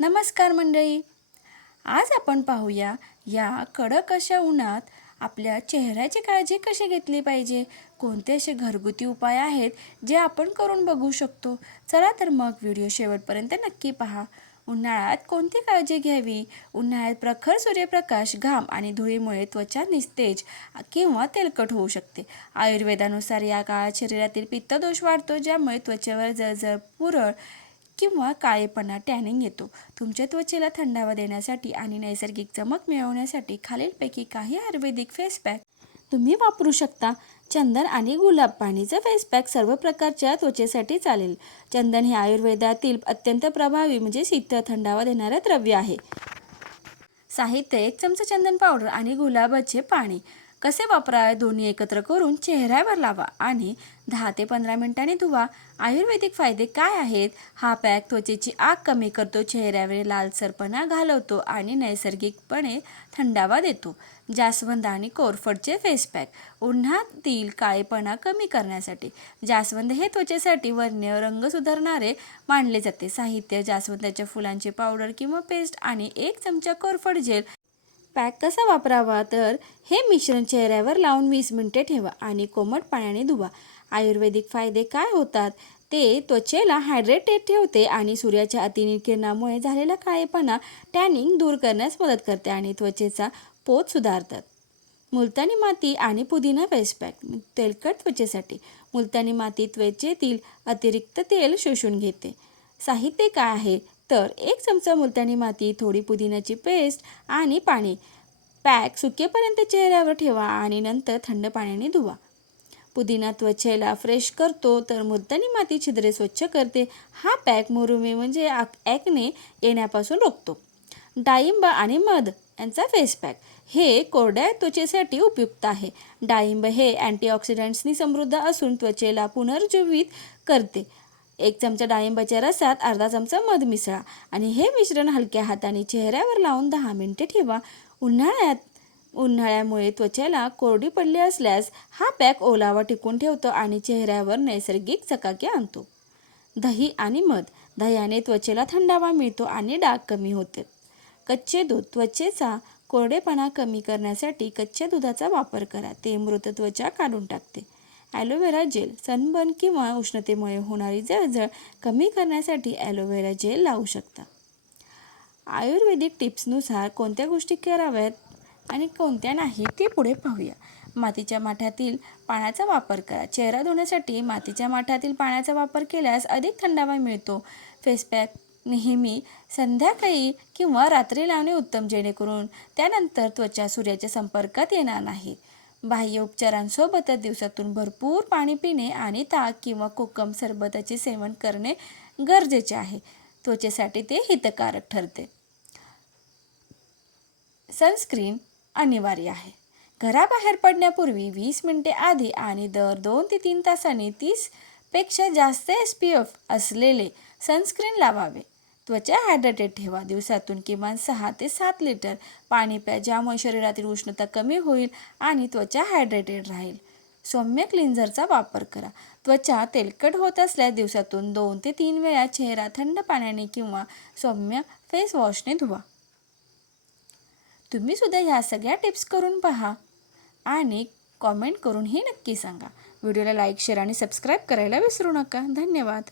नमस्कार मंडळी. आज आपण पाहूया या कडक अशा उन्हात आपल्या चेहऱ्याची काळजी कशी घेतली पाहिजे. कोणते असे घरगुती उपाय आहेत जे आपण करून बघू शकतो. चला तर मग व्हिडिओ शेवटपर्यंत नक्की पहा. उन्हाळ्यात कोणती काळजी घ्यावी? उन्हाळ्यात प्रखर सूर्यप्रकाश, घाम आणि धुळीमुळे त्वचा निस्तेज किंवा तेलकट होऊ शकते. आयुर्वेदानुसार या काळात शरीरातील पित्तदोष वाढतो, ज्यामुळे त्वचेवर जळजळ, पुरळ किंवा काळेपणा, टॅनिंग येतो. तुमच्या त्वचेला थंडावा देण्यासाठी आणि नैसर्गिक चमक मिळवण्यासाठी खालीलपैकी काही आयुर्वेदिक फेस पॅक तुम्ही वापरू शकता. चंदन आणि गुलाब पाणीचं फेस पॅक सर्व प्रकारच्या त्वचेसाठी चालेल. चंदन हे आयुर्वेदातील अत्यंत प्रभावी शीतळ थंडावा देणारं द्रव्य आहे. साहित्य: 1 चमचा चंदन पावडर आणि गुलाबाचे पाणी. कसे वापरावे? दोन्ही एकत्र करून चेहऱ्यावर लावा आणि 10 ते 15 मिनिटांनी धुवा. आयुर्वेदिक फायदे काय आहेत? हा पॅक त्वचेची आग कमी करतो, चेहऱ्यावर लालसरपणा घालवतो आणि नैसर्गिकपणे थंडावा देतो. जास्वंद आणि कोरफडचे फेस पॅक. उन्हातील काळेपणा कमी करण्यासाठी. जास्वंद हे त्वचेसाठी वर्णीय रंग सुधारणारे मानले जाते. साहित्य: जास्वंदाच्या फुलांची पावडर किंवा पेस्ट आणि 1 चमचा कोरफड जेल. पॅक कसा वापरावा? तर हे मिश्रण चेहऱ्यावर लावून 20 मिनिटे ठेवा आणि कोमट पाण्याने धुवा. आयुर्वेदिक फायदे काय होतात? ते त्वचेला हायड्रेटेड ठेवते आणि सूर्याच्या अतिकिरणामुळे झालेला काळेपणा, टॅनिंग दूर करण्यास मदत करते आणि त्वचेचा पोत सुधारतात. मुलतानी माती आणि पुदिना फेस पॅक. तेलकट त्वचेसाठी. मुलतानी माती त्वचेतील अतिरिक्त तेल शोषून घेते. साहित्य काय आहे? तर 1 चमचा मुलतानी माती, थोडी पुदिन्याची पेस्ट आणि पाणी. पॅक सुकेपर्यंत चेहऱ्यावर ठेवा आणि नंतर थंड पाण्याने धुवा. पुदिना त्वचेला फ्रेश करतो, तर मुलतानी माती छिद्रे स्वच्छ करते. हा पॅक मुरुमे ॲक्ने येण्यापासून रोखतो. डाळिंब आणि मध यांचा फेस पॅक. हे कोरड्या त्वचेसाठी उपयुक्त आहे. डाळिंब हे अँटीऑक्सिडंट्सनी समृद्ध असून त्वचेला पुनर्जीवित करते. 1 चमचा डाळिंबाच्या रसात अर्धा चमचा मध मिसळा आणि हे मिश्रण हलक्या हाताने चेहऱ्यावर लावून 10 मिनिटे ठेवा. उन्हाळ्यामुळे त्वचेला कोरडी पडली असल्यास हा पॅक ओलावा टिकवून ठेवतो आणि चेहऱ्यावर नैसर्गिक चकाकी आणतो. दही आणि मध. दह्याने त्वचेला थंडावा मिळतो आणि डाग कमी होतात. कच्चे दूध. त्वचेचा कोरडेपणा कमी करण्यासाठी कच्च्या दुधाचा वापर करा. ते मृत त्वचा काढून टाकते. Aloe vera gel. सनबर्न किंवा उष्णतेमुळे होणारी जळजळ कमी करण्यासाठी ॲलोवेरा जेल लावू शकता. आयुर्वेदिक टिप्सनुसार कोणत्या गोष्टी कराव्यात आणि कोणत्या नाही ते पुढे पाहूया. मातीच्या माठातील पाण्याचा वापर करा. चेहरा धुण्यासाठी मातीच्या माठातील पाण्याचा वापर केल्यास अधिक थंडावा मिळतो. फेस पॅक नेहमी संध्याकाळी किंवा रात्री लावणे उत्तम, जेणेकरून त्यानंतर त्वचा सूर्याच्या संपर्कात येणार नाही. बाह्य उपचारांसोबतच दिवसातून भरपूर पाणी पिणे आणि ताक किंवा कोकम सरबताचे सेवन करणे गरजेचे आहे. त्वचेसाठी ते हितकारक ठरते. सनस्क्रीन अनिवार्य आहे. घराबाहेर पडण्यापूर्वी 20 मिनिटे आधी आणि दर 2 ते 3 तासांनी 30 पेक्षा जास्त SPF असलेले सनस्क्रीन लावावे. त्वचा हायड्रेटेड ठेवा. दिवसातून किमान 6 ते 7 लिटर पाणी प्या, ज्यामुळे शरीरातील उष्णता कमी होईल आणि त्वचा हायड्रेटेड राहील. सौम्य क्लिन्झरचा वापर करा. त्वचा तेलकट होत असल्यास दिवसातून 2 ते 3 वेळा चेहरा थंड पाण्याने किंवा सौम्य फेस वॉशने धुवा. तुम्ही सुद्धा ह्या सगळ्या टिप्स करून पहा आणि कॉमेंट करूनही नक्की सांगा. व्हिडिओला लाईक, शेअर आणि सबस्क्राईब करायला विसरू नका. धन्यवाद.